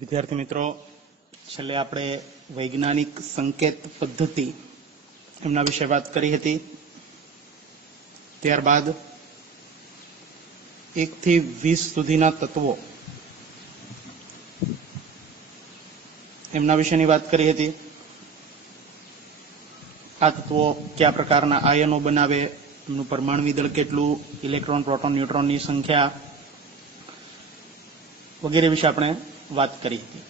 વિદ્યાર્થી મિત્રો, છેલ્લે આપણે વૈજ્ઞાનિક સંકેત પદ્ધતિ એમના વિશે વાત કરી હતી. ત્યારબાદ 1 થી 20 સુધીના તત્વો એમના વિશેની વાત કરી હતી. આ તત્વો કયા પ્રકારના આયનો બનાવે, એમનું પરમાણુ દળ કેટલું, ઇલેક્ટ્રોન, પ્રોટોન, ન્યુટ્રોનની સંખ્યા વગેરે વિશે આપણે વાત કરી હતી.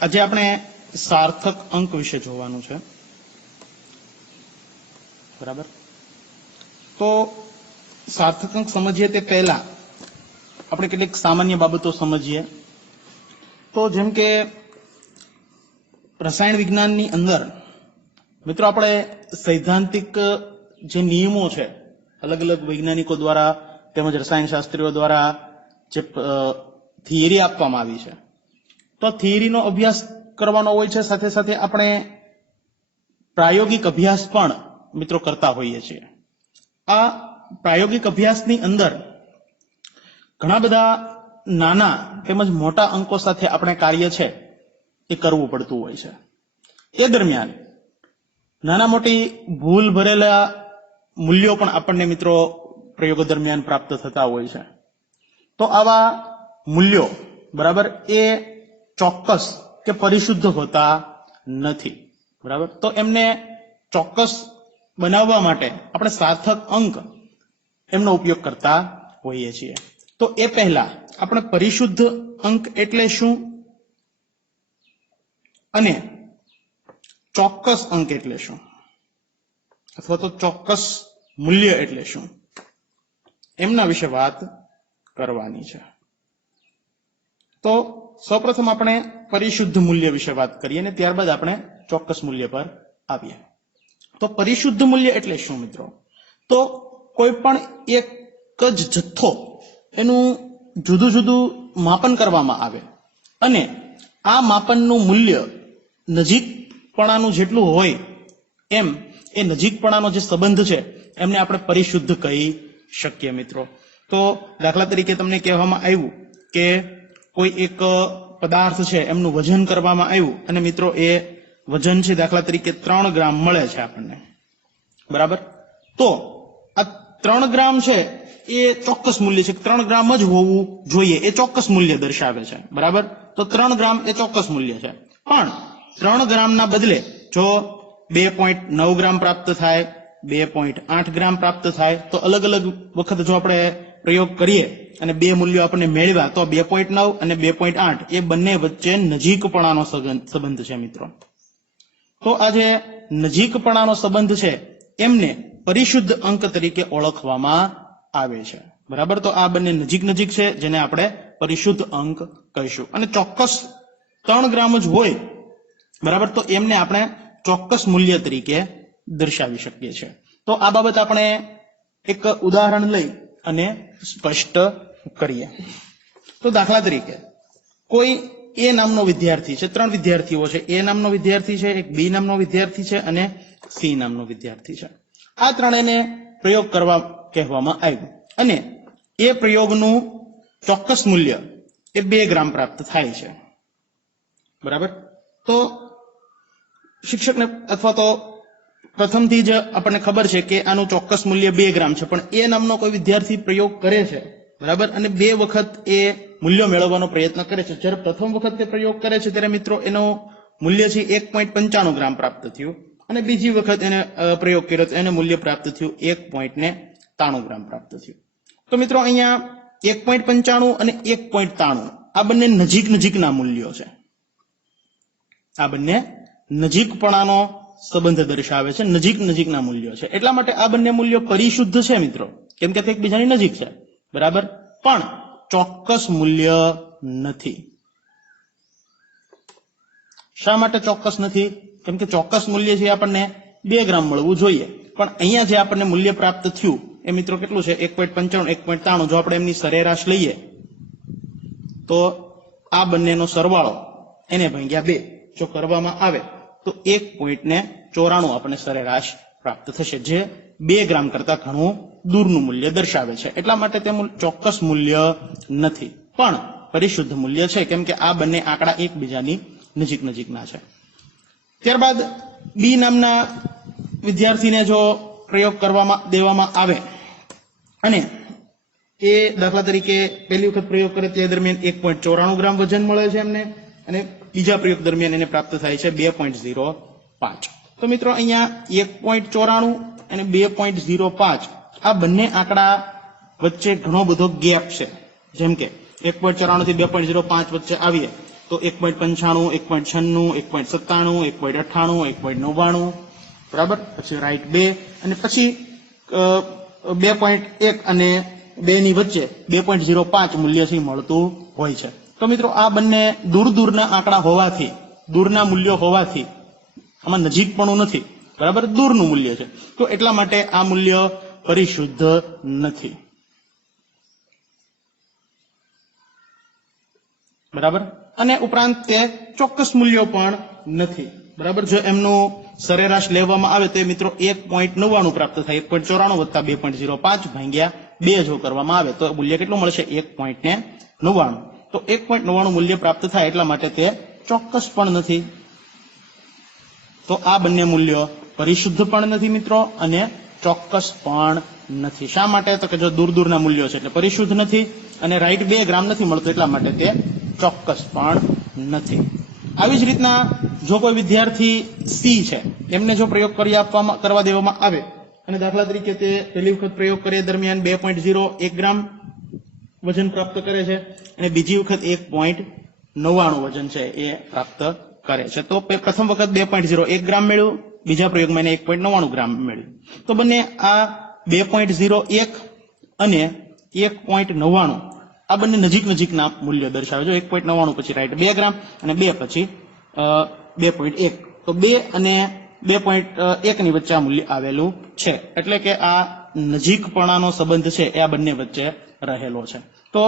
આજે આપણે સાર્થક અંક વિશે જોવાનું છે. બરાબર? તો સાર્થક અંક સમજીએ તે પહેલા આપણે કેટલીક સામાન્ય બાબતો સમજીએ. તો જેમ કે રસાયણ વિજ્ઞાનની અંદર મિત્રો આપણે સૈદ્ધાંતિક જે નિયમો છે અલગ અલગ વૈજ્ઞાનિકો દ્વારા તેમજ રસાયણશાસ્ત્રીઓ દ્વારા જે થિયરી આપવામાં આવી છે, તો થિયરીનો અભ્યાસ કરવાનો હોય છે, સાથે સાથે આપણે પ્રાયોગિક અભ્યાસ પણ મિત્રો કરતા હોઈએ છીએ. આ પ્રાયોગિક અભ્યાસની અંદર ઘણા બધા નાના તેમજ મોટા અંકો સાથે આપણે કાર્ય છે એ કરવું પડતું હોય છે. એ દરમિયાન નાના મોટી ભૂલ ભરેલા મૂલ્યો પણ આપણને મિત્રો પ્રયોગો દરમિયાન પ્રાપ્ત થતા હોય છે. તો આવા મૂલ્યો બરાબર એ ચોક્કસ કે પરિશુદ્ધ હોતા નથી. બરાબર? તો એમને ચોક્કસ બનાવવા માટે આપણે સાર્થક અંક એમનો ઉપયોગ કરતા હોઈએ છીએ. તો એ પહેલા આપણે પરિશુદ્ધ અંક એટલે શું અને ચોક્કસ અંક એટલે શું, અથવા તો ચોક્કસ મૂલ્ય એટલે શું, એમના વિશે વાત કરવાની છે. તો સૌપ્રથમ આપણે પરિશુદ્ધ મૂલ્ય વિશે વાત કરીએ અને ત્યારબાદ આપણે ચોક્કસ મૂલ્ય પર આવીએ. તો પરિશુદ્ધ મૂલ્ય એટલે શું મિત્રો? તો કોઈ પણ એક જ જથ્થો એનું જુદું જુદું માપન કરવામાં આવે અને આ માપનનું મૂલ્ય નજીકપણાનું જેટલું હોય એમ એ નજીકપણાનો જે સંબંધ છે એમને આપણે પરિશુદ્ધ કહી શકીએ મિત્રો. તો દાખલા તરીકે તમને કહેવામાં આવ્યું કે કોઈ એક પદાર્થ છે એમનું વજન કરવામાં આવ્યું અને મિત્રો એ વજન છે દાખલા તરીકે 3 ગ્રામ મળે છે આપણને. બરાબર? તો આ 3 ગ્રામ છે એ ચોક્કસ મૂલ્ય છે, 3 ગ્રામ જ હોવું જોઈએ, એ ચોક્કસ મૂલ્ય દર્શાવે છે. બરાબર? તો 3 ગ્રામ એ ચોક્કસ મૂલ્ય છે. પણ 3 ગ્રામના બદલે જો 2.9 ગ્રામ પ્રાપ્ત થાય, 2.8 ગ્રામ પ્રાપ્ત થાય, તો અલગ અલગ વખત જો આપણે પ્રયોગ કરીએ અને બે મૂલ્યો આપણને મેળવ્યા તો 2.9 અને 2.8 એ બંને વચ્ચે નજીકપણાનો સંબંધ છે મિત્રો. તો આ જે નજીકપણાનો સંબંધ છે એમને પરિશુદ્ધ અંક તરીકે ઓળખવામાં આવે છે. બરાબર? તો આ બંને નજીક નજીક છે જેને આપણે પરિશુદ્ધ અંક કહીશું. અને ચોક્કસ 3 ગ્રામ જ હોય, બરાબર, તો એમને આપણે ચોક્કસ મૂલ્ય તરીકે દર્શાવી શકીએ છીએ. તો આ બાબત આપણે એક ઉદાહરણ લઈ અને સ્પષ્ટ કરીએ. તો દાખલા તરીકે કોઈ એ નામનો વિદ્યાર્થી છે, 3 વિદ્યાર્થીઓ છે. એ નામનો વિદ્યાર્થી છે, એક બી નામનો વિદ્યાર્થી છે અને સી નામનો વિદ્યાર્થી છે. આ ત્રણેયને પ્રયોગ કરવા કહેવામાં આવ્યું અને એ પ્રયોગનું ચોક્કસ મૂલ્ય એ 2 ગ્રામ પ્રાપ્ત થાય છે. બરાબર? તો શિક્ષકને અથવા તો પ્રથમથી જ આપણને ખબર છે કે આનું ચોક્કસ મૂલ્ય 2 ગ્રામ છે, પણ એ નામનો કોઈ વિદ્યાર્થી પ્રયોગ કરે છે. બરાબર? અને 2 વખત એ મૂલ્ય મેળવવાનો પ્રયત્ન કરે છે. જ્યારે પ્રથમ વખત તે પ્રયોગ કરે છે ત્યારે મિત્રો એનો મૂલ્ય છે 1.95 ગ્રામ પ્રાપ્ત થયું અને બીજી વખત એને પ્રયોગ કર્યો તો એને મૂલ્ય પ્રાપ્ત થયું 1.93 ગ્રામ પ્રાપ્ત થયું. તો મિત્રો અહીંયા 1.95 અને 1.93 આ બંને નજીક નજીકના મૂલ્યો છે. આ બંને નજીકપણાનો સંબંધ દર્શાવે છે, નજીક નજીકના મૂલ્યો છે. એટલા માટે આ બંને મૂલ્યો પરિશુદ્ધ છે મિત્રો, કેમ કે તે એકબીજાની નજીક છે. બરાબર? પણ ચોક્કસ મૂલ્ય નથી. શા માટે ચોક્કસ નથી? કેમ કે ચોક્કસ મૂલ્ય છે આપણને 2 ગ્રામ મળવું જોઈએ, પણ અહીંયા જે આપણને મૂલ્ય પ્રાપ્ત થયું એ મિત્રો કેટલું છે? 1.95 1.93. જો આપણે એમની સરેરાશ લઈએ તો આ બંનેનો સરવાળો એને ભાગ્યા 2 જો કરવામાં આવે તો 1.94 આપણને સરેરાશ પ્રાપ્ત થશે, જે 2 ગ્રામ કરતા ઘણું દૂરનું મૂલ્ય દર્શાવે છે. એટલા માટે તે ચોક્કસ મૂલ્ય નથી. પણ परिशुद्ध मूल्य है, केम के आ बने आंकड़ा एकबीजानी नजीक नजीकना है। त्यारबाद बी नामना विद्यार्थीने जो प्रयोग करवामां देवामां आवे अने ए दाखला तरीके पहली वखत प्रयोग करे ते दरमियान 1.94 ग्राम वजन मळे छे एमने अने बीजा प्रयोग दरमियान एने प्राप्त थाय छे 2.05। तो मित्रों अहींया 1.94 अने 2.05 आ बंने आंकड़ा वच्चे घणो बधो गेप छे। जेम के 1.94 थी 2.05 वच्चे आवीए तो 1.95, 1.96, 1.97, 1.98, 1.99 बराबर। पछी राइट 2 अने पछी 2.1 अने 2 नी वच्चे 2.05 मूल्य थी मळतुं होय छे। तो मित्रों आ बंने दूर दूरना आंकड़ा होवाथी, दूરના मूल्यो होवाथी आमां नजीकपणुं नथी, बराबर, दूरनुं मूल्य छे, तो એટલા માટે આ મૂલ્ય परिशुद्ध નથી, बराबर। अने उपरांत ते ચોક્કસ मूल्यो पण નથી, बराबर। जो एमનું સરેરાશ લેવામાં આવે તો મિત્રો 1.99 प्राप्त થાય। 1.94 વત્તા 2.05 ભાગ્યા 2 જો કરવામાં આવે તો મૂલ્ય કેટલું મળશે? 1.99। तो 1.99 मूल्य प्राप्त થાય એટલા માટે તે ચોક્કસ પણ નથી। तो आ बंने मूल्यो परिशुद्ध पण नहीं मित्रों अने ચોક્કસ पण नहीं। शा माटे? तो कि जो दूर दूरना मूल्यो छे એટલે परिशुद्ध नहीं अने राइट 2 ग्राम नहीं मळतो એટલા માટે તે ચોક્કસ पण नहीं। આવી જ રીતના જો કોઈ વિદ્યાર્થી સી છે એમને જો પ્રયોગ કરવા દેવામાં આવે અને દાખલા તરીકે તે પહેલી વખત પ્રયોગ કર્યા દરમિયાન 2.01 ગ્રામ वजन प्राप्त करे छे अने बीजी वखत 1.99 वजन छे ए प्राप्त करे छे। तो प्रथम वखत 2.01 ग्राम मेळव्युं, बीजा प्रयोगमां 1.99 ग्राम मेळव्युं। तो बने आ 2.01 अने 1.99 आ बने नजीक नजीकना मूल्य दर्शावे छे। 1.99 पछी राइट 2 ग्राम अने 2 पछी 2.1। तो 2 अने 2.1 ની વચ્ચે આ મૂલ્ય આવેલું છે એટલે કે આ નજીકપણાનો સંબંધ છે એ આ બંને વચ્ચે रहेलो छे। तो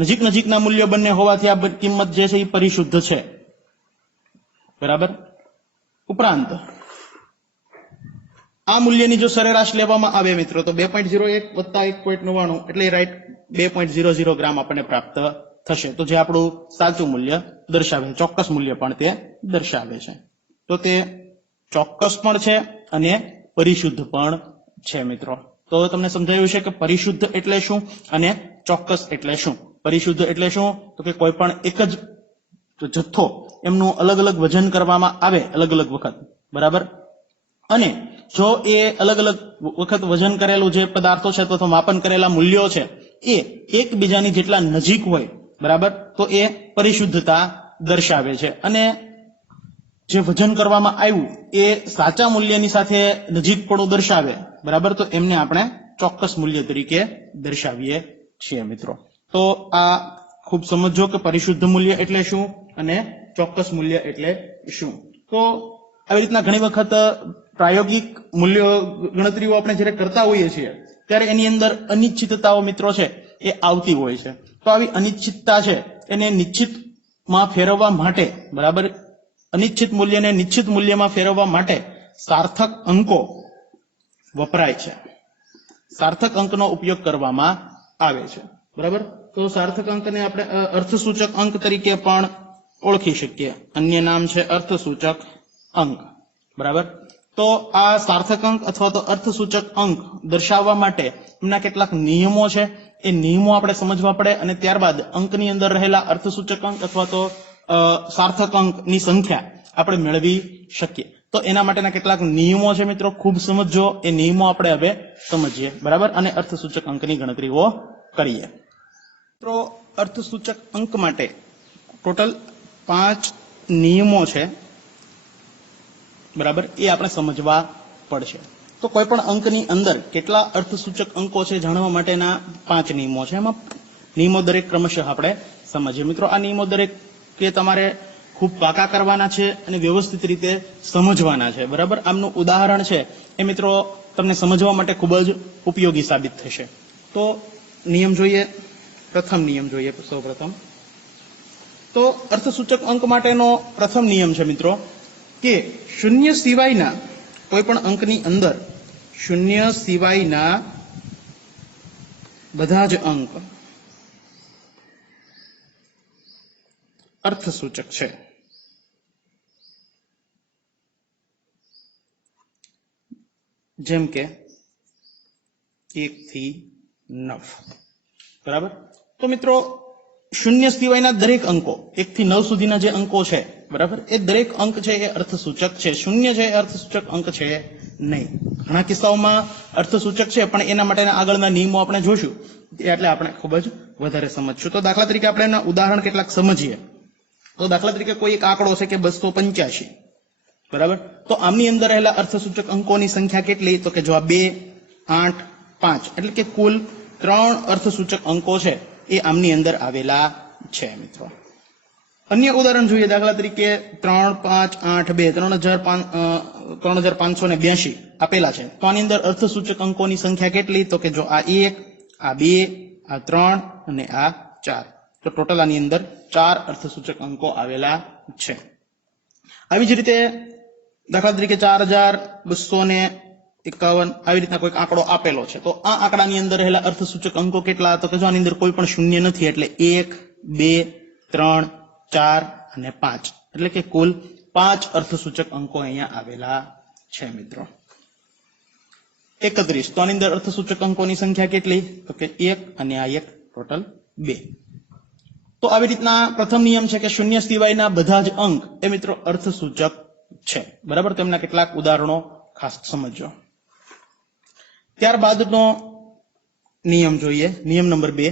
नजीक नजीकना मूल्य बने होवाथी आ किंमत जे छे ए परिशुद्ध छे, बराबर। उपरांत आ मूल्यनी जो सरेराश लेवामां आवे मित्रों तो 2.01 वत्ता 1.99 એટલે राइट 2.00 ग्राम आपने प्राप्त थशे। तो जे आपणुं साचुं मूल्य दर्शावे, ચોક્કસ मूल्य पण ते दर्शावे छे। तो ते ચોક્કસ पण छे अने परिशुद्ध पण छे मित्रों। तो तमने समजायुं छे के परिशुद्ध एटले शुं अने ચોક્કસ एटले शुं। परिशुद्ध एटले शुं तो के कोई पण एक ज जथ्थो एमनुं अलग अलग वजन करवामां आवे अलग अलग वखत, बराबर। अने जो ए अलग अलग वखत वजन करेलुं जे पदार्थो छे तो मापन करेला मूल्यो छे ए एकबीजानी जेटला नजीक होय, बराबर, तो ए परिशुद्धता दर्शावे छे। अने जे वजन करवामां आव्युं ए साचा मूल्यनी साथे नजीकपणुं दर्शावे, बराबर, तो एमने आपणे ચોક્કસ मूल्य तरीके दर्शावीए छीए मित्रों। तो आ खूब समझो कि परिशुद्ध मूल्य एटले शुं अने ચોક્કસ मूल्य एटले शुं। तो આવી રીતના ઘણી વખત પ્રાયોગિક મૂલ્ય ગણતરીઓ આપણે જ્યારે કરતા હોઈએ છીએ ત્યારે એની અંદર અનિશ્ચિતતાઓ મિત્રો છે એ આવતી હોય છે। તો આવી અનિશ્ચિતતા છે એને નિશ્ચિતમાં ફેરવવા માટે, બરાબર, અનિશ્ચિત મૂલ્યને નિશ્ચિત મૂલ્યમાં ફેરવવા માટે સાર્થક અંકો વપરાય છે, સાર્થક અંકનો ઉપયોગ કરવામાં આવે છે, બરાબર। તો સાર્થક અંકને આપણે અર્થસૂચક અંક તરીકે પણ ઓળખી શકીએ। અન્ય નામ છે અર્થસૂચક અંક, બરાબર। તો આ સાર્થક અંક અથવા તો અર્થસૂચક અંક દર્શાવવા માટે એમના કેટલાક નિયમો છે એ નિયમો આપણે સમજવા પડે અને ત્યારબાદ અંકની અંદર રહેલા અર્થસૂચક અંક અથવા તો સાર્થક અંકની સંખ્યા આપણે મેળવી શકીએ। तो एना माटेना કેટલાક નિયમો છે મિત્રો, ખૂબ સમજજો। એ નિયમો આપણે હવે સમજીએ, બરાબર, અને અર્થસૂચક અંકની ગણતરીઓ કરીએ। મિત્રો અર્થસૂચક અંક માટે ટોટલ 5 નિયમો છે, बराबर, ए आपणे समझवा पड़शे। तो कोईपण अंकनी अंदर केटला अर्थसूचक अंको छे जाणवा माटेना 5 नियमो छे। एमां नियमो दरेक क्रमशः आपणे समजीए मित्रों। आ नियमो दरेक के तमारे खूब पाका करवाना छे अने व्यवस्थित रीते समझवाना छे, बराबर। आमनुं उदाहरण छे ए मित्रों तमने समझवा माटे खूब ज उपयोगी साबित थशे। तो नियम जोईए। प्रथम नियम जोईए सौप्रथम। तो अर्थसूचक अंक माटेनो प्रथम नियम छे मित्रों के शून्य सिवायना कोईपण अंकनी अंदर शून्य सिवायना बधा ज अंक અર્થસૂચક છે. જેમ કે 1 થી 9. બરાબર. તો મિત્રો શૂન્ય સિવાયના દરેક અંકો 1 થી 9 સુધીના જે અંકો છે, બરાબર, એ દરેક અંક છે એ અર્થસૂચક છે. શૂન્ય છે એ અર્થસૂચક અંક છે નહીં. ઘણા કિસ્સાઓમાં અર્થસૂચક છે, પણ એના માટેના આગળના નિયમો આપણે જોશું, એટલે આપણે ખૂબ જ વધારે સમજશું. તો દાખલા તરીકે આપણે એના ઉદાહરણ કેટલાક સમજીએ. તો દાખલા તરીકે કોઈ એક આંકડો છે કે 285, બરાબર. તો આમની અંદર રહેલા અર્થસૂચક અંકોની સંખ્યા કેટલી? તો કે જો આ 2, 8, 5, એટલે કે કુલ 3 અર્થસૂચક અંકો છે એ આમની અંદર આવેલા છે મિત્રો. અન્ય ઉદાહરણ જોઈએ. દાખલા તરીકે 3, 5, 8, 2, 3582 આપેલા છે. તો આની અંદર અર્થસૂચક અંકોની સંખ્યા કેટલી? તો કે જો આ 1, આ 2, આ 3 અને આ 4. તો ટોટલ આની અંદર 4 અર્થસૂચક અંકો આવેલા છે. આવી જ રીતે દાખલા તરીકે 4251 આવી રીતના કોઈક આંકડો આપેલો છે. તો આ આંકડાની અંદર રહેલા અર્થસૂચક અંકો કેટલા? તો કે જો આની અંદર કોઈ પણ શૂન્ય નથી, એટલે 1, 2, 3, 4 અને 5, એટલે કે કુલ 5 અર્થસૂચક અંકો અહીંયા આવેલા છે મિત્રો. 31. તો આની અંદર અર્થસૂચક અંકોની સંખ્યા કેટલી? તો કે 1 અને આ 1, ટોટલ 2. તો આવી રીતના પ્રથમ નિયમ છે કે શૂન્ય સિવાયના બધા જ અંક એ મિત્રો અર્થસૂચક છે. બરાબર. તેમના કેટલાક ઉદાહરણો ખાસ સમજો. ત્યારબાદનો નિયમ જોઈએ, નિયમ નંબર 2,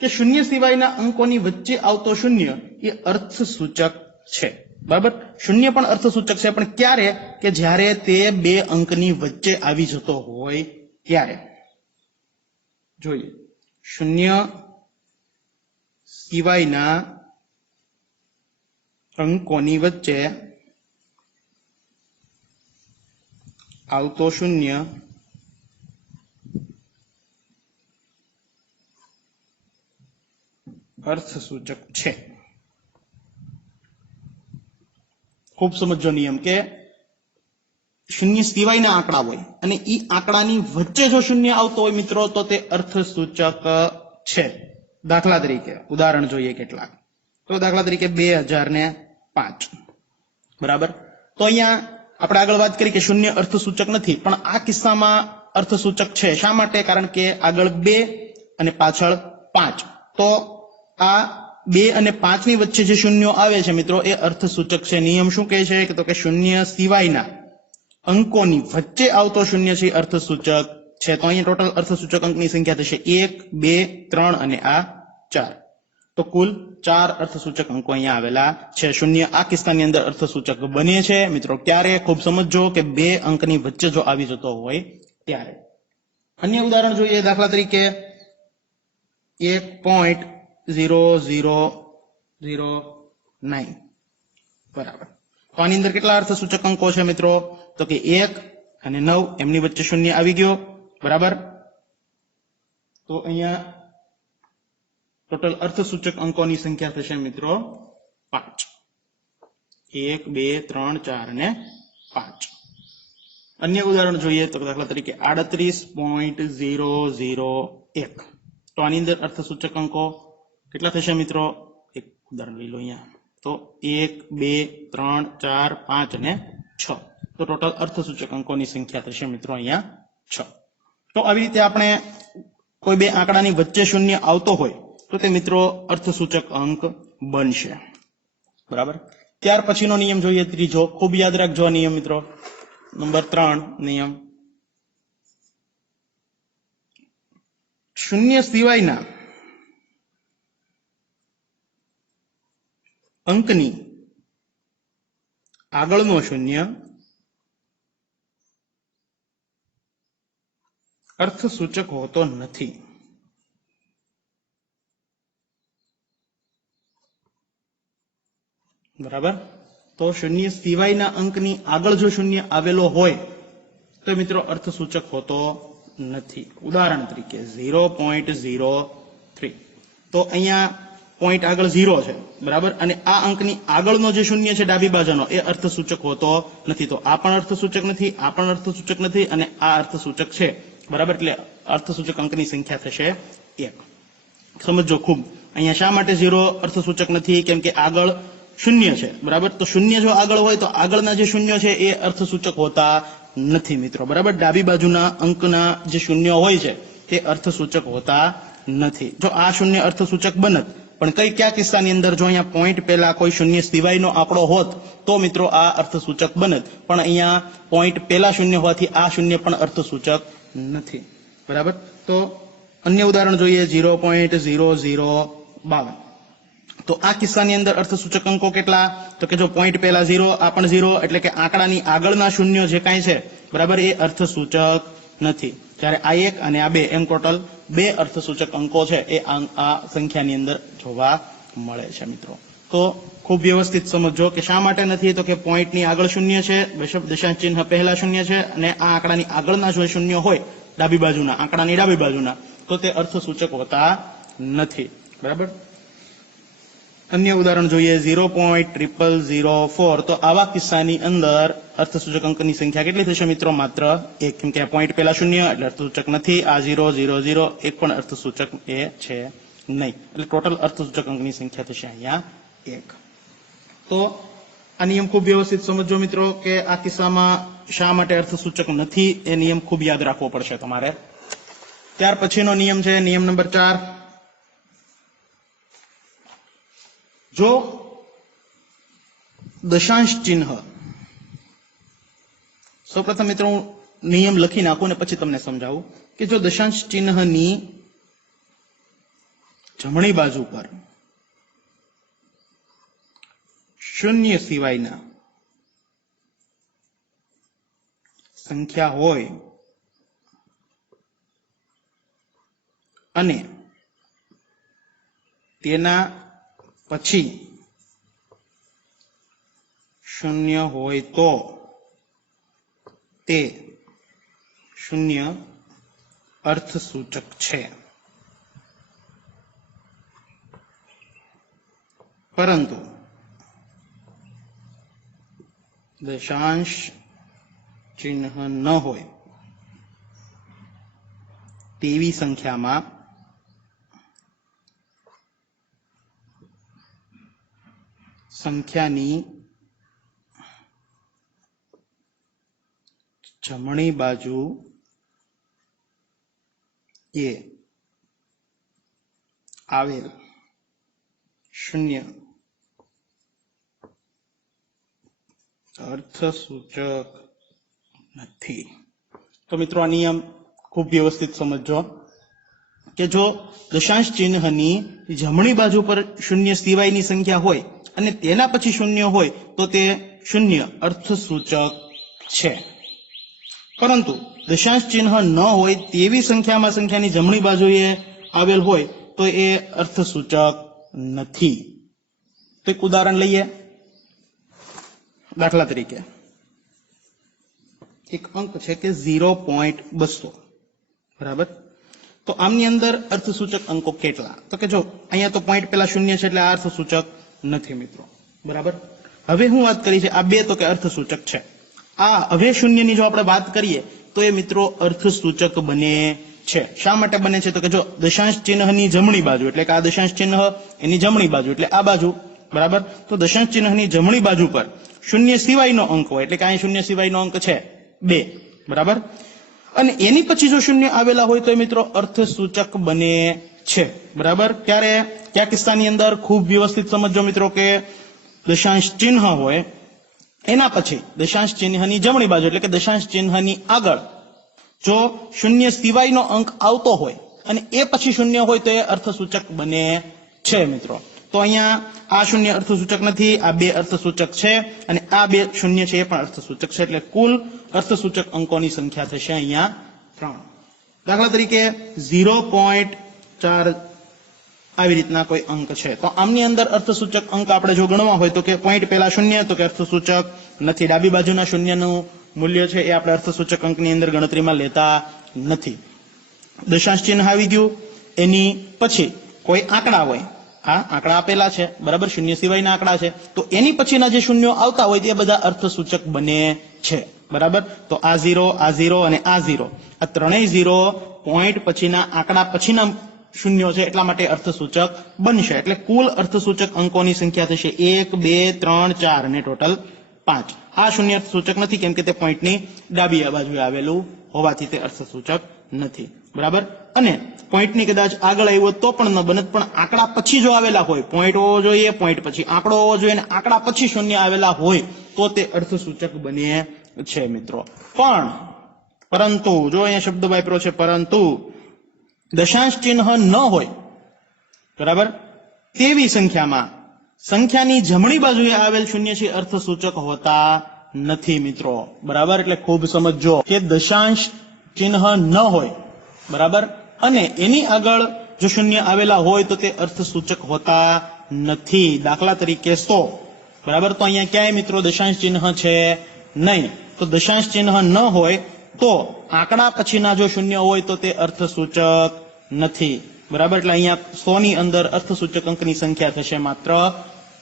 કે શૂન્ય સિવાયના અંકોની વચ્ચે આવતો શૂન્ય એ અર્થસૂચક છે. બરાબર. શૂન્ય પણ અર્થસૂચક છે, પણ ક્યારે? કે જ્યારે તે 2 અંકની વચ્ચે આવી જતો હોય ત્યારે. જોઈએ, શૂન્ય સિવાયના અંકોની વચ્ચે આવતો શૂન્ય અર્થસૂચક છે. ખૂબ સમજો નિયમ કે શૂન્ય સિવાયના આંકડા હોય અને ઈ આંકડાની વચ્ચે જો શૂન્ય આવતો હોય મિત્રો, તો તે અર્થસૂચક છે. દાખલા તરીકે ઉદાહરણ જોઈએ કેટલાક. તો દાખલા તરીકે 2005, બરાબર. તો અહીંયા આપણે આગળ વાત કરી કે શૂન્ય અર્થસૂચક નથી, પણ આ કિસ્સામાં અર્થસૂચક છે. શા માટે? કારણ કે આગળ 2 અને પાછળ 5. તો આ 2 અને 5 ની વચ્ચે જે શૂન્યો આવે છે મિત્રો, એ અર્થસૂચક છે. નિયમ શું કહે છે? તો કે શૂન્ય સિવાયના અંકોની વચ્ચે આવતો શૂન્ય છે અર્થસૂચક છે. તો અહીંયા ટોટલ અર્થસૂચક અંકની સંખ્યા થશે 1, 2, 3 અને આ 4. તો કુલ 4 અર્થસૂચક અંકો અહીંયા આવેલા છે. શૂન્ય આ કિસ્સાની અંદર અર્થસૂચક બને છે મિત્રો ક્યારે? ખૂબ સમજો કે 2 અંકની વચ્ચે જો આવી જતો હોય ત્યારે. અન્ય ઉદાહરણ જોઈએ. દાખલા તરીકે 1.0009, બરાબર. તો આની અંદર કેટલા અર્થસૂચક અંકો છે મિત્રો? તો કે 1 અને 9, એમની વચ્ચે શૂન્ય આવી ગયો, બરાબર. તો અહીંયા ટોટલ અર્થસૂચક અંકોની સંખ્યા થશે મિત્રો 5. 1, 2, 3, 4 અને 5. અન્ય ઉદાહરણ જોઈએ તો દાખલા તરીકે 38.001. તો આની અંદર અર્થસૂચક અંકો કેટલા થશે મિત્રો? એક ઉદાહરણ લઈ લો અહીંયા. તો 1, 2, 3, 4, 5 અને 6. તો ટોટલ અર્થસૂચક અંકોની સંખ્યા થશે મિત્રો અહીંયા 6. તો આવી રીતે આપણે કોઈ 2 આંકડાની વચ્ચે શૂન્ય આવતો હોય તો તે મિત્રો અર્થસૂચક અંક બનશે. બરાબર. ત્યાર પછીનો નિયમ જોઈએ, ત્રીજો. ખૂબ યાદ રાખજો આ નિયમ મિત્રો. નંબર 3 નિયમ, શૂન્ય સિવાયના અંકની આગળનો શૂન્ય અર્થસૂચક હોતો નથી. બરાબર. તો શૂન્ય સિવાયના અંકની આગળ જો શૂન્ય આવેલો હોય તો મિત્રો અર્થસૂચક હોતો નથી. ઉદાહરણ તરીકે 0.03. તો અહીંયા પોઈન્ટ આગળ 0 છે, બરાબર, અને આ અંકની આગળનો જે શૂન્ય છે ડાબી બાજુનો, એ અર્થસૂચક હોતો નથી. તો આ પણ અર્થસૂચક નથી, આ પણ અર્થસૂચક નથી, અને આ અર્થસૂચક છે, બરાબર. એટલે અર્થસૂચક અંકની સંખ્યા થશે 1. સમજો, ખૂબ અહીંયા શા માટે 0 અર્થસૂચક નથી? કેમ કે આગળ શૂન્ય છે, બરાબર. તો શૂન્ય જો આગળ હોય તો આગળના જે શૂન્ય છે એ અર્થસૂચક હોતા નથી મિત્રો, બરાબર. ડાબી બાજુના અંકના જે શૂન્ય હોય છે તે અર્થસૂચક હોતા નથી. જો આ શૂન્ય અર્થસૂચક બનત, પણ કયા કિસ્સાની અંદર? જો અહીંયા પોઈન્ટ પહેલા કોઈ શૂન્ય સિવાયનો આંકડો હોત તો મિત્રો આ અર્થસૂચક બનત, પણ અહીંયા પોઈન્ટ પહેલા શૂન્ય હોવાથી આ શૂન્ય પણ અર્થસૂચક નથી, બરાબર. તો અન્ય ઉદાહરણ જોઈએ, 0.0052. તો આ કિસ્સાની અંદર અર્થસૂચક અંકો કેટલા? તો કે જો પોઈન્ટ પહેલા 0, આ પણ 0, એટલે કે આંકડાની આગળના શૂન્ય જે કાંઈ છે, બરાબર, એ અર્થસૂચક નથી. જ્યારે આ 1 અને આ 2 એમ ટોટલ 2 અર્થસૂચક અંકો છે એ આ સંખ્યાની અંદર જોવા મળે છે મિત્રો. તો ખૂબ વ્યવસ્થિત સમજો કે શા માટે નથી. તો કે પોઈન્ટની આગળ શૂન્ય છે, દશાંશ ચિહ્ન પહેલા શૂન્ય છે, અને આ આંકડાની આગળના જો શૂન્ય હોય ડાબી બાજુના, આંકડાની ડાબી બાજુના, તો તે અર્થસૂચક હોતા નથી, બરાબર. અન્ય ઉદાહરણ જોઈએ, 0.0004. તો આવા કિસ્સાની અંદર અર્થસૂચક અંકની સંખ્યા કેટલી થશે મિત્રો? માત્ર 1, કેમ કે પોઈન્ટ પહેલા શૂન્ય એટલે અર્થસૂચક નથી. આ 0, 0, 0 એક પણ અર્થસૂચક એ છે નહીં, એટલે ટોટલ અર્થસૂચક અંકની સંખ્યા થશે અહીંયા 1. તો આ નિયમ ખૂબ વ્યવસ્થિત સમજો મિત્રો કે આ કિસ્સામાં શા માટે અર્થસૂચક નથી, એ નિયમ ખૂબ યાદ રાખવો પડશે તમારે. ત્યાર પછીનો નિયમ છે નિયમ નંબર 4. જો દશાંશ ચિહ્ન, સૌપ્રથમ મિત્રો હું નિયમ લખી નાખું ને પછી તમને સમજાવું કે જો દશાંશ ચિહ્નની જમણી બાજુ પર શૂન્ય સિવાયના સંખ્યા હોય અને તેના પછી શૂન્ય હોય તો તે શૂન્ય અર્થસૂચક છે. પરંતુ દશાંશ ચિહ્ન ન હોય તેવી સંખ્યામાં સંખ્યાની જમણી બાજુ એ આવેલ શૂન્ય અર્થસૂચક નથી. તો મિત્રો આ નિયમ ખૂબ વ્યવસ્થિત સમજો કે જો દશાંશ ચિહ્નની જમણી બાજુ પર શૂન્ય સિવાયની સંખ્યા હોય અને તેના પછી શૂન્ય હોય તો તે શૂન્ય અર્થસૂચક છે. પરંતુ દશાંશ ચિહ્ન ન હોય તેવી સંખ્યામાં સંખ્યાની જમણી બાજુએ આવેલ હોય તો એ અર્થસૂચક નથી. તો એક ઉદાહરણ લઈએ. દાખલા તરીકે એક અંક છે કે 0.200, બરાબર. તો આમની અંદર અર્થસૂચક અંકો કેટલા? તો કે જો અહીંયા તો પોઈન્ટ પેલા શૂન્ય છે એટલે આ અર્થસૂચક નથી મિત્રો, બરાબર. હવે હું વાત કરી છે આ 2 તો કે અર્થસૂચક છે. આ હવે શૂન્યની જો આપણે વાત કરીએ તો એ મિત્રો અર્થસૂચક બને છે. શા માટે બને છે? તો કે જો દશાંશ ચિહ્નની જમણી બાજુ એટલે કે આ દશાંશ ચિહ્ન એની જમણી બાજુ એટલે આ બાજુ, બરાબર. તો દશાંશ ચિહ્નની જમણી બાજુ પર શૂન્ય સિવાયનો અંક હોય એટલે કે અહીં શૂન્ય સિવાયનો અંક છે 2, બરાબર. અને એની પછી જો શૂન્ય આવેલા હોય તો એ મિત્રો અર્થસૂચક બને છે, બરાબર. ક્યારે? કયા કિસ્સાની અંદર? ખૂબ વ્યવસ્થિત સમજો મિત્રો કે દશાંશ ચિહ્ન હોય એના પછી દશાંશ ચિહ્નની જમણી બાજુ એટલે કે દશાંશ ચિહ્નની આગળ જો શૂન્ય સિવાયનો અંક આવતો હોય અને એ પછી શૂન્ય હોય તો એ અર્થસૂચક બને છે મિત્રો. તો અહીંયા આ શૂન્ય અર્થસૂચક નથી, આ 2 અર્થસૂચક છે અને આ 2 શૂન્ય છે એ પણ અર્થસૂચક છે. એટલે કુલ અર્થસૂચક અંકોની સંખ્યા થશે અહીંયા 3. દાખલા તરીકે 0.4 આવી રીતના કોઈ અંક છે તો આમની અંદર અર્થસૂચક અંક આપણે જો ગણવા હોય તો કે પોઈન્ટ પહેલા શૂન્ય તો કે અર્થસૂચક નથી. ડાબી બાજુના શૂન્યનું મૂલ્ય છે એ આપણે અર્થસૂચક અંકની અંદર ગણતરીમાં લેતા નથી. દશાંશ ચિહ્ન આવી ગયું, એની પછી કોઈ આંકડા હોય, આ આંકડા આપેલા છે, બરાબર, શૂન્ય સિવાયના આંકડા છે, તો એની પછીના જે શૂન્યો આવતા હોય તે બધા અર્થસૂચક બને છે, બરાબર. તો આ 0 અને આ 0, આ ત્રણેય 0 પોઈન્ટ પછીના આંકડા પછીના શૂન્યો છે એટલા માટે અર્થસૂચક બનશે. એટલે કુલ અર્થસૂચક અંકોની સંખ્યા થશે 1 2 3 4 અને ટોટલ 5. આ શૂન્ય અર્થસૂચક નથી કેમ કે તે પોઈન્ટની ડાબી બાજુએ આવેલું હોવાથી તે અર્થસૂચક નથી. બરાબર. અને પોઈન્ટની કદાચ આગળ આવ્યો તો પણ ન બને, પણ આંકડા પછી જો આવેલા હોય, પોઈન્ટ હોવો જોઈએ, પોઈન્ટ પછી આંકડો હોવો જોઈએ અને આંકડા પછી શૂન્ય આવેલા હોય તો તે અર્થસૂચક બને છે મિત્રો. પરંતુ જો અહીંયા શબ્દ વાપર્યો છે પરંતુ દશાંશ ચિહ્ન ન હોય, બરાબર, તેવી સંખ્યામાં સંખ્યાની જમણી બાજુએ આવેલ શૂન્ય છે અર્થસૂચક હોતા નથી મિત્રો. બરાબર. એટલે ખૂબ સમજજો કે દશાંશ ચિહ્ન ન હોય, બરાબર, અને એની આગળ જો શૂન્ય આવેલા હોય તો તે અર્થસૂચક હોતા નથી. દાખલા તરીકે 100, બરાબર, તો અહીંયા ક્યાંય મિત્રો દશાંશ ચિહ્ન છે નહીં, તો દશાંશ ચિહ્ન ન હોય તો આંકડા પછીના જો શૂન્ય હોય તો તે અર્થસૂચક નથી. બરાબર. એટલે અહીંયા 100 ની અંદર અર્થસૂચક અંકની સંખ્યા થશે માત્ર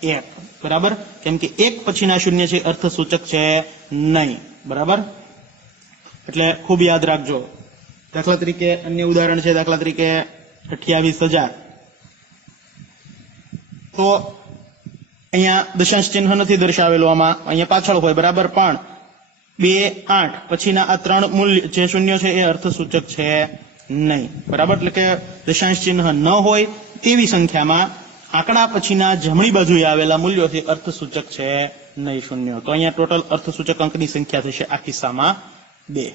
1. બરાબર. કેમ કે 1 પછીના શૂન્ય છે અર્થસૂચક છે નહીં. બરાબર. એટલે ખૂબ યાદ રાખજો. દાખલા તરીકે અન્ય ઉદાહરણ છે, દાખલા તરીકે 28,000. તો અહીંયા દશાંશ ચિહ્ન નથી દર્શાવેલું, આમાં અહીંયા પાછળ હોય, બરાબર, પણ 2 8 પછીના આ 3 મૂલ્ય જે શૂન્ય છે એ અર્થસૂચક છે નહીં. બરાબર. એટલે કે દશાંશ ચિહ્ન ન હોય તેવી સંખ્યામાં આંકડા પછીના જમણી બાજુએ આવેલા મૂલ્યો છે અર્થસૂચક છે નહીં, શૂન્ય. તો અહીંયા ટોટલ અર્થસૂચક અંકની સંખ્યા થશે આ કિસ્સામાં 2.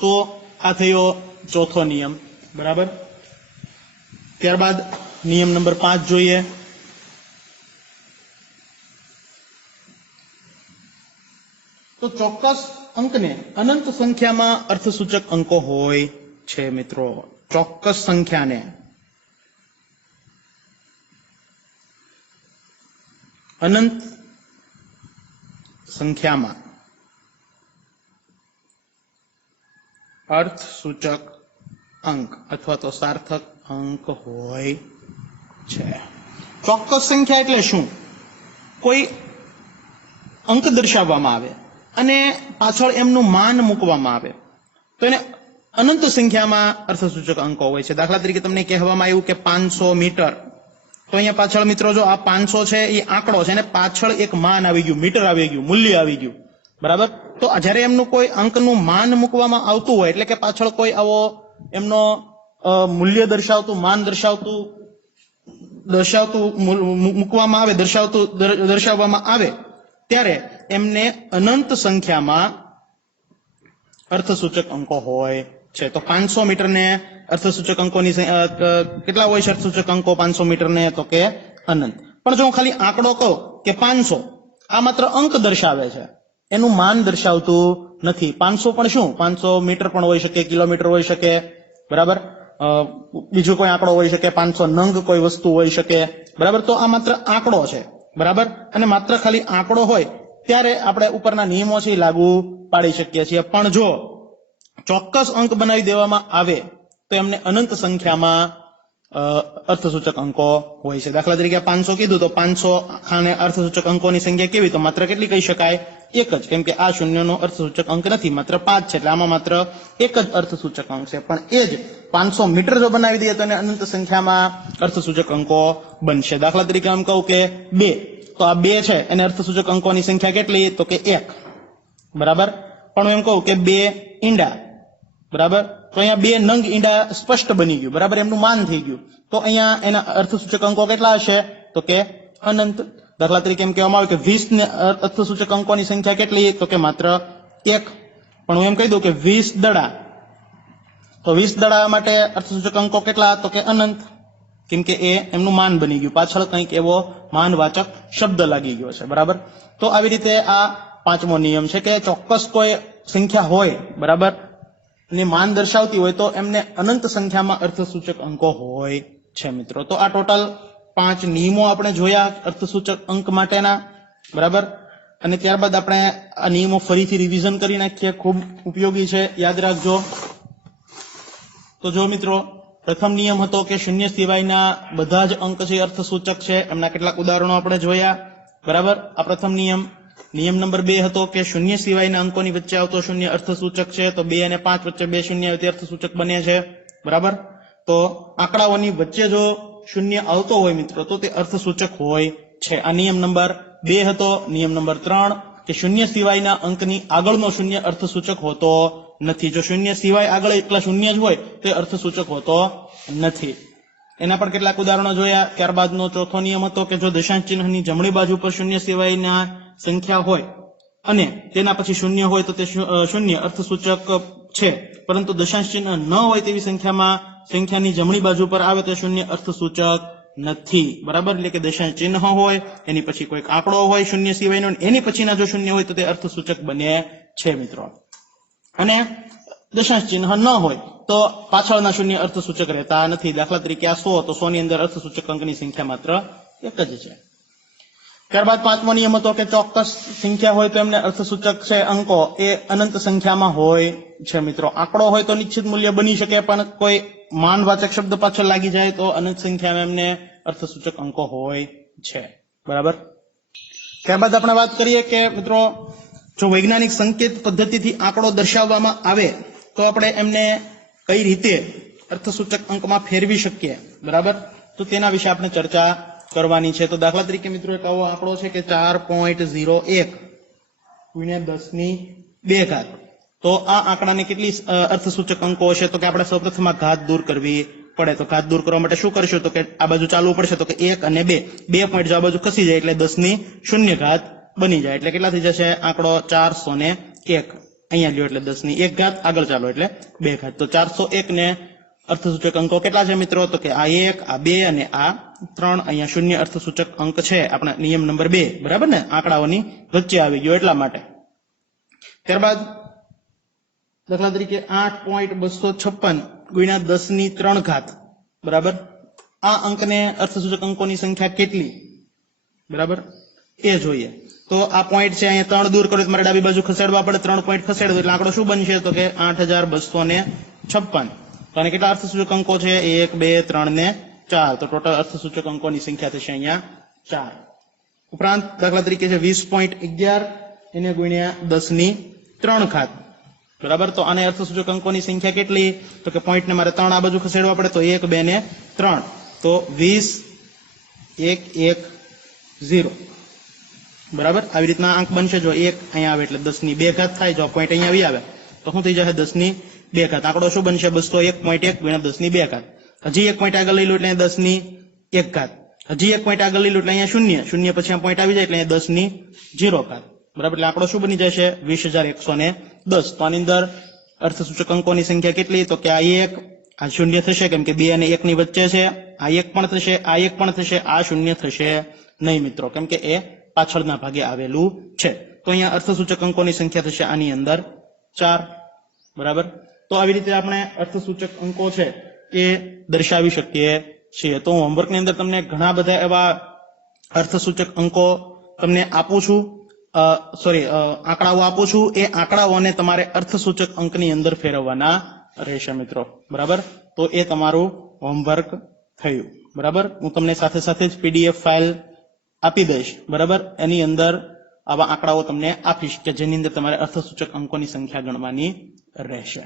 તો આ થયો ચોથો નિયમ. બરાબર. ત્યારબાદ નિયમ નંબર 5 જોઈએ. તો ચોક્કસ અંકને અનંત સંખ્યામાં અર્થસૂચક અંકો હોય છે મિત્રો. ચોક્કસ સંખ્યાને અનંત સંખ્યામાં અર્થસૂચક અંક અથવા તો સાર્થક અંક હોય છે. ચોક્કસ સંખ્યા એટલે શું? કોઈ અંક દર્શાવવામાં આવે અને પાછળ એમનું માન મૂકવામાં આવે તો એને અનંત સંખ્યામાં અર્થસૂચક અંકો હોય છે. દાખલા તરીકે તમને કહેવામાં આવ્યું કે 500 મીટર, તો અહીંયા પાછળ મિત્રો જો આ 500 છે એ આંકડો છે અને પાછળ એક માન આવી ગયું, મીટર આવી ગયું, મૂલ્ય આવી ગયું. બરાબર. તો જ્યારે એમનું કોઈ અંકનું માન મૂકવામાં આવતું હોય, એટલે કે પાછળ કોઈ આવો એમનો મૂલ્ય દર્શાવતું, માન દર્શાવતું મૂકવામાં આવે, દર્શાવવામાં આવે ત્યારે એમને અનંત સંખ્યામાં અર્થસૂચક અંકો હોય છે. તો 500 મીટરને અર્થસૂચક અંકોની કેટલા હોય છે અર્થસૂચક અંકો 500 મીટરને? તો કે અનંત. પણ જો હું ખાલી આંકડો કહું કે 500, આ માત્ર અંક દર્શાવે છે, એનું માન દર્શાવતું નથી. 500 પણ શું? 500 મીટર પણ હોઈ શકે, કિલોમીટર હોઈ શકે, બરાબર, બીજો કોઈ આંકડો હોઈ શકે, 500 નંગ કોઈ વસ્તુ હોઈ શકે. બરાબર. તો આ માત્ર આંકડો છે. બરાબર. અને માત્ર ખાલી આંકડો હોય ત્યારે આપણે ઉપરના નિયમો છે લાગુ પાડી શકીએ છીએ. પણ જો ચોક્કસ અંક બનાવી દેવામાં આવે તો એમને અનંત સંખ્યામાં અર્થસૂચક અંકો હોય છે. દાખલા તરીકે 500 કીધું તો 500 ખાને અર્થસૂચક અંકોની સંખ્યા કેવી? તો માત્ર કેટલી કહી શકાય? 1 જ, કેમ કે આ શૂન્યનો અર્થસૂચક અંક નથી, માત્ર 5 છે, એટલે આમાં માત્ર 1 જ અર્થસૂચક અંક છે. પણ એ જ 500 મીટર જો બનાવી દઈએ તો એને અનંત સંખ્યામાં અર્થસૂચક અંકો બનશે. દાખલા તરીકે એમ કહું કે 2, તો આ 2 છે એને અર્થસૂચક અંકોની સંખ્યા કેટલી? તો કે 1. બરાબર. પણ હું એમ કહું કે 2 ઈંડા, બરાબર, તો અહીંયા 2 નંગ ઈંડા સ્પષ્ટ બની ગયું, બરાબર, એમનું માન થઈ ગયું. તો અહીંયા એના અર્થસૂચક અંકો કેટલા હશે? તો કે અનંત. દાખલા તરીકે એમ કહેવામાં આવે કે 20 અર્થસૂચક અંકોની સંખ્યા કેટલી? તો કે માત્ર 1. પણ હું એમ કહી દઉં કે 20 દડા, તો 20 દડા માટે અર્થસૂચક અંકો કેટલા? તો કે અનંત, કેમ કે એ એમનું માન બની ગયું, પાછળ કંઈક એવો માનવાચક શબ્દ લાગી ગયો છે. બરાબર. તો આવી રીતે આ 5મો નિયમ છે કે ચોક્કસ કોઈ સંખ્યા હોય, બરાબર, ને માન દર્શાવતી હોય તો એમને અનંત સંખ્યામાં અર્થસૂચક અંકો હોય છે મિત્રો. તો આ ટોટલ 5 નિયમો આપણે જોયા અર્થસૂચક અંક માટેના. બરાબર. અને ત્યારબાદ આપણે આ નિયમો ફરીથી રિવિઝન કરી નાખીએ, ખૂબ ઉપયોગી છે, યાદ રાખજો. તો જો મિત્રો, પ્રથમ નિયમ હતો કે શૂન્ય સિવાયના બધા જ અંક છે અર્થસૂચક છે. એમના કેટલાક ઉદાહરણો આપણે જોયા. બરાબર. આ પ્રથમ નિયમ. નિયમ નંબર 2 હતો કે શૂન્ય સિવાયના અંકોની વચ્ચે આવતો શૂન્ય અર્થસૂચક છે. તો 2 અને 5 વચ્ચે 2 શૂન્ય હોય તે અર્થસૂચક બને છે. બરાબર. તો તો આંકડાઓની વચ્ચે જો શૂન્ય આવતો હોય મિત્રો તો તે અર્થસૂચક હોય છે. આ નિયમ નંબર 2 હતો. નિયમ નંબર 3 કે શૂન્ય સિવાયના અંકની આગળનો શૂન્ય અર્થસૂચક હોતો નથી. જો શૂન્ય સિવાય આગળ એકલા શૂન્ય જ હોય તો અર્થસૂચક હોતો નથી. એના પર કેટલાક ઉદાહરણો જોયા. ત્યારબાદનો ચોથો નિયમ હતો કે જો દશાંશ ચિહ્નની જમણી બાજુ પર શૂન્ય સિવાયના સંખ્યા હોય અને તેના પછી શૂન્ય હોય તો તે શૂન્ય અર્થસૂચક છે, પરંતુ દશાંશ ચિહ્ન ન હોય તેવી સંખ્યાની જમણી બાજુ પર આવે તો શૂન્ય અર્થસૂચક નથી. બરાબર, એટલે કે દશાંશ ચિહ્ન હોય, એની પછી કોઈક આંકડો હોય શૂન્ય સિવાયનો, એની પછીના જો શૂન્ય હોય તો તે અર્થસૂચક બને છે મિત્રો. અને દશાંશ ચિહ્ન ન હોય તો પાછળના શૂન્ય અર્થસૂચક રહેતા નથી. દાખલા તરીકે આ 100, તો 100 ની અંદર અર્થસૂચક અંકની સંખ્યા માત્ર એક જ છે. ત્યારબાદ પાંચમો નિયમ હતો કે ચોક્કસ સંખ્યા હોય તો એમને અર્થસૂચક છે અંકો એ અનંત સંખ્યામાં હોય છે મિત્રો. આંકડો હોય તો નિશ્ચિત મૂલ્ય બની શકે, પણ કોઈ માનવાચક શબ્દ પાછળ લાગી જાય તો અનંત સંખ્યામાં એમને અર્થસૂચક અંકો હોય છે. બરાબર. ત્યારબાદ આપણે વાત કરીએ કે મિત્રો જો વૈજ્ઞાનિક સંકેત પદ્ધતિથી આંકડો દર્શાવવામાં આવે તો આપણે એમને કઈ રીતે અર્થસૂચક અંકમાં ફેરવી શકીએ. બરાબર, તો તેના વિશે આપણે ચર્ચા કરવાની છે. તો દાખલા તરીકે મિત્રો એક આવો આંકડો છે કે 4.01 ગુણ્યા 10^2. તો આ આંકડાને કેટલી અર્થસૂચક અંકો હશે? તો કે આપણે સૌપ્રથમ ઘાત દૂર કરવી પડે. તો ઘાત દૂર કરવા માટે શું કરશું? તો કે આ બાજુ ચાલવું પડશે. તો કે 1 અને 2 પોઈન્ટ જો આ બાજુ ખસી જાય એટલે 10^0 બની જાય. એટલે કેટલા થઈ જશે? આંકડો 401. અહીંયા લ્યો એટલે 10^1 આગળ ચાલો એટલે 2. તો 401 ને અર્થસૂચક અંકો કેટલા છે મિત્રો? તો કે આ 1, આ 2 અને આ 3. અહીંયા શૂન્ય અર્થસૂચક અંક છે આપણા નિયમ નંબર 2. બરાબર ને, આંકડાઓની વચ્ચે આવી ગયો એટલા માટે. ત્યારબાદ દાખલા તરીકે 8.256 ગુણ્યા 10^3. બરાબર, આ અંકને અર્થસૂચક અંકોની સંખ્યા કેટલી? બરાબર, એ જોઈએ. તો આ પોઈન્ટ છે, અહીંયા 3 દૂર કરો તો મારે ડાબી બાજુ ખસેડવા પડે. 3 પોઈન્ટ ખસેડો એટલે આંકડો શું બનશે? તો કે 8256. તો આને કેટલા અર્થસૂચક અંકો છે? 1, 2, 3 ને 4. તો ટોટલ અર્થસૂચક અંકોની સંખ્યા થશે અહીંયા 4. ઉપરાંત દાખલા તરીકે છે 20.11 એને ગુણ્યા 10^3. બરાબર, તો આને અર્થસૂચક અંકોની સંખ્યા કેટલી? તો કે પોઈન્ટને મારે 3 આ બાજુ ખસેડવા પડે. તો 1, 2 ને 3. તો 20,110. બરાબર, આવી રીતના અંક બનશે. જો 1 અહીંયા આવે એટલે 10^2 થાય. જો પોઈન્ટ અહીંયા આવી આવે તો શું થઈ જશે? 10^2. આંકડો શું બનશે? 201.1 ગુણ્યા 10^2. હજી 1 પોઈન્ટ આગળ લઈ લો એટલે 10^1. હજી 1 પોઈન્ટ આગળ લઈ લો એટલે અહીંયા શૂન્ય પછી આ પોઈન્ટ આવી જાય એટલે અહીંયા 10^0. બરાબર, એટલે આંકડો શું બની જશે? 20,110. તો આની અંદર અર્થસૂચક અંકોની સંખ્યા કેટલી? તો કે આ 1, આ શૂન્ય થશે કેમ કે 2 અને 1 ની વચ્ચે છે. આ 1 પણ થશે, આ 1 પણ થશે, આ શૂન્ય થશે નહીં મિત્રો, કેમ કે એ પાછળના ભાગે આવેલું છે. તો અહીંયા અર્થસૂચક અંકોની સંખ્યા થશે આની અંદર 4. બરાબર, તો આવી રીતે આપણે અર્થસૂચક અંકો છે એ દર્શાવી શકીએ છીએ. તો હું હોમવર્કની અંદર તમને ઘણા બધા એવા અર્થસૂચક અંકો તમને આપું છું, આંકડાઓ આપું છું. એ આંકડાઓને તમારે અર્થસૂચક અંકની અંદર ફેરવવાના રહેશે મિત્રો. બરાબર, તો એ તમારું હોમવર્ક થયું. બરાબર, હું તમને સાથે સાથે જ PDF ફાઇલ આપી દઈશ. બરાબર, એની અંદર આવા આંકડાઓ તમને આપીશ કે જેની અંદર તમારે અર્થસૂચક અંકોની સંખ્યા ગણવાની રહેશે.